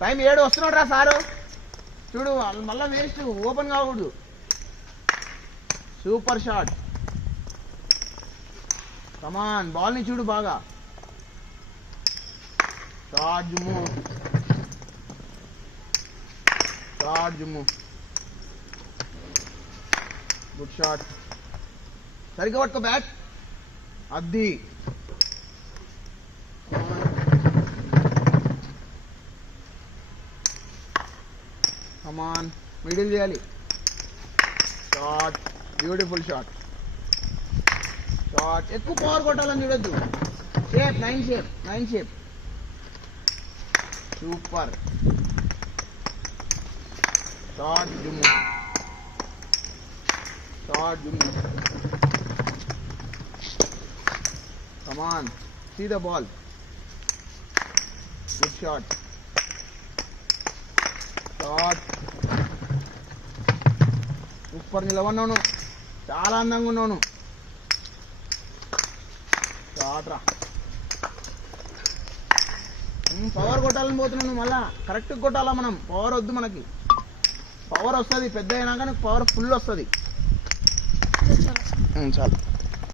టైం 7 వస్తున్నాడు రా సారు. చూడు మళ్ళా వేస్ట్, ఓపెన్ కాకూడదు. Super shot. కమాన్, బాల్ని చూడు బాగా. Shot Jummu, shot Jummu. Good shot. సరిగ్గా పట్టుకో బ్యాట్. అది కమాన్, మిడిల్ చేయాలి. Shot, beautiful shot. షాట్ ఎక్కువ పవర్ కొట్టాలని చూడొద్దు. Shape, 9 shape, 9 shape. Super shot Jummu, shot Jummu. Come on, see the ball. Good shot. Shot. Super నిలబడినాను, చాలా అందంగా ఉన్నాను. షాట్ రా. పవర్ కొట్టాలని పోతున్నాను, మళ్ళా కరెక్ట్ కొట్టాలా మనం. పవర్ వద్దు మనకి. పవర్ వస్తుంది పెద్ద అయినాక, పవర్ ఫుల్ వస్తుంది. చాలు.